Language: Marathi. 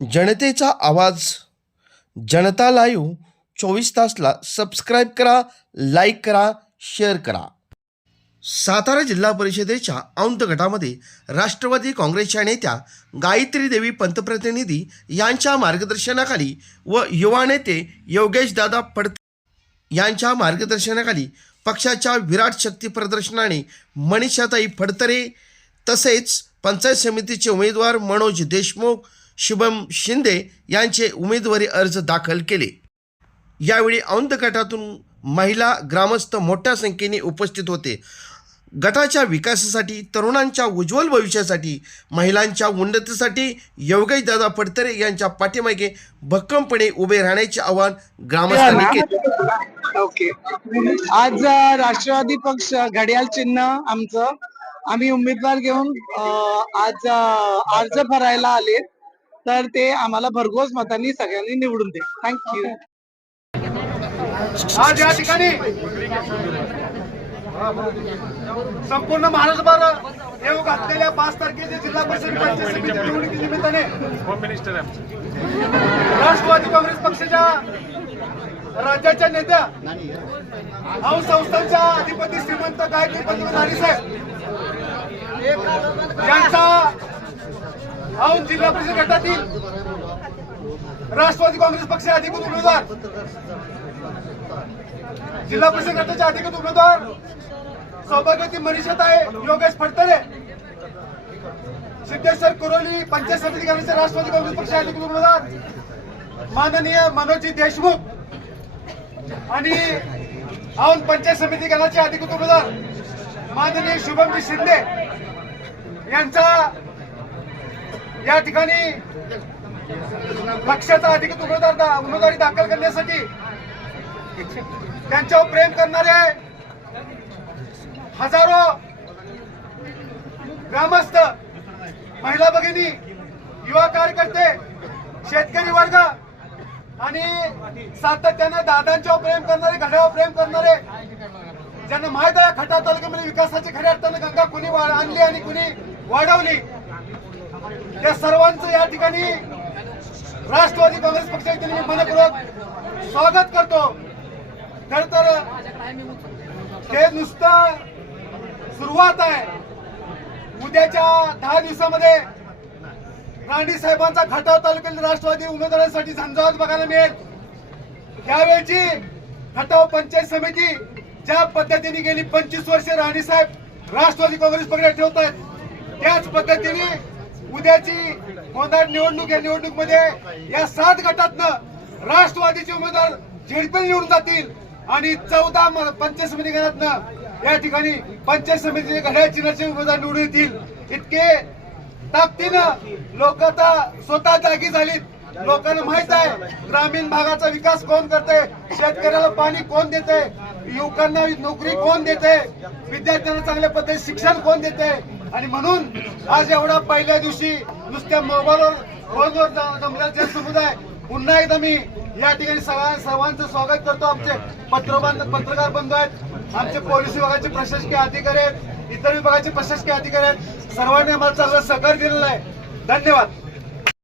जनतेचा आवाज. जनता लाईव्ह चोवीस तासला सबस्क्राईब करा लाईक करा शेअर करा. सातारा जिल्हा परिषदेच्या औंध गटामध्ये राष्ट्रवादी काँग्रेसच्या नेत्या गायत्री देवी पंतप्रतिनिधी यांच्या मार्गदर्शनाखाली व युवा नेते योगेश दादा फडते यांच्या मार्गदर्शनाखाली पक्षाच्या विराट शक्ती प्रदर्शनाने मनीषाताई फडतरे तसेच पंचायत समितीचे उमेदवार मनोज देशमुख शुभम शिंदे यांचे उमेदवारी अर्ज दाखल केले. यावेळी औंध गटातून महिला ग्रामस्थ मोठ्या संख्येने उपस्थित होते. गटाच्या विकासासाठी तरुणांच्या उज्ज्वल भविष्यासाठी महिलांच्या उन्नतीसाठी योगेश दादा फडतरे यांच्या पाठीमागे भक्कमपणे उभे राहण्याचे आवाहन ग्रामस्थांनी केले. ओके. आज राष्ट्रवादी पक्ष घड्याळ चिन्ह आमचं. आम्ही उमेदवार घेऊन आज अर्ज भरायला आले तर ते आम्हाला भरघोस मतांनी सगळ्यांनी निवडून दे. थँक्यू आज या ठिकाणी संपूर्ण महाराष्ट्रभर येऊ घातलेल्या पाच तारखेच्या जिल्हा परिषद निमित्ताने राष्ट्रवादी काँग्रेस पक्षाच्या राज्याच्या नेत्या औ संस्थांच्या अधिपती श्रीमंत गायत्री पंतप्रधान साहेब यांचा औंध जिल्हा परिषद गटातील राष्ट्रवादी काँग्रेस पक्ष अधिकृत उमेदवार. जिल्हा परिषद गटाचे अधिकृत उमेदवार सौभाग्यवती मनीषत आहे योगेश फडतरे सिद्धेश्वर कुरोली पंचायत समिती गणाचे राष्ट्रवादी काँग्रेस पक्षाचे अधिकृत उमेदवार माननीय मनोजी देशमुख आणि औंध पंचायत समिती गणाचे अधिकृत उमेदवार माननीय शुभमजी शिंदे यांचा या ठिकाणी पक्षाचा अधिकृत उमेदवार उमेदवारी दाखल करण्यासाठी त्यांच्यावर प्रेम करणारे हजारो ग्रामस्थ महिला भगिनी युवा कार्यकर्ते शेतकरी वर्ग आणि सातत्याने दादांच्यावर प्रेम करणारे घड्यावर प्रेम करणारे ज्यांना माहीत आहे खटा तालुक्यामध्ये विकासाची खऱ्या अर्थानं गंगा कुणी वा- आणली आणि कुणी वाढवली त्या सर्वांचं या ठिकाणी राष्ट्रवादी काँग्रेस पक्षाच्या मी मनपूर्वक स्वागत करतो. खर तर हे नुसतं सुरुवात आहे. उद्याच्या दहा दिवसामध्ये राणी साहेबांचा खटाव तालुक्यातील राष्ट्रवादी उमेदवारांसाठी झंझावत बघायला मिळेल. यावेळची खटाव पंचायत समिती ज्या पद्धतीने गेली पंचवीस वर्षे राणी साहेब राष्ट्रवादी काँग्रेस पक्षात ठेवत आहेत त्याच पद्धतीने उद्याची कोंदाड निवडणूक या निवडणूकमध्ये या सात गटातनं राष्ट्रवादीचे उमेदवार झेडपील निवडून जातील. आणि चौदा म- पंचायत समिती गटातनं या ठिकाणी पंचायत समितीचे घड्याळ चिन्हाचे उमेदवार निवडून येतील. इतके ताकदीनं लोक आता स्वतः जागी झालीत. लोकांना माहीत आहे ग्रामीण भागाचा विकास कोण करते शेतकऱ्याला पाणी कोण देते युवकांना नोकरी कोण देते विद्यार्थ्यांना चांगल्या पद्धतीने शिक्षण कोण देते आणि म्हणून आज एवढा पहिल्या दिवशी नुसत्या मोबाईलवर फोनवर ज- जमलेला समुदाय पुन्हा एकदा मी या ठिकाणी सगळ्या सर्वांचं स्वागत करतो. आमचे पत्रबांध पत्रकार बंधू आहेत आमचे पोलीस विभागाचे प्रशासकीय अधिकारी आहेत इतर विभागाचे प्रशासकीय अधिकारी आहेत. सर्वांनी आम्हाला चांगलं सहकार्य दिलेलं आहे. धन्यवाद.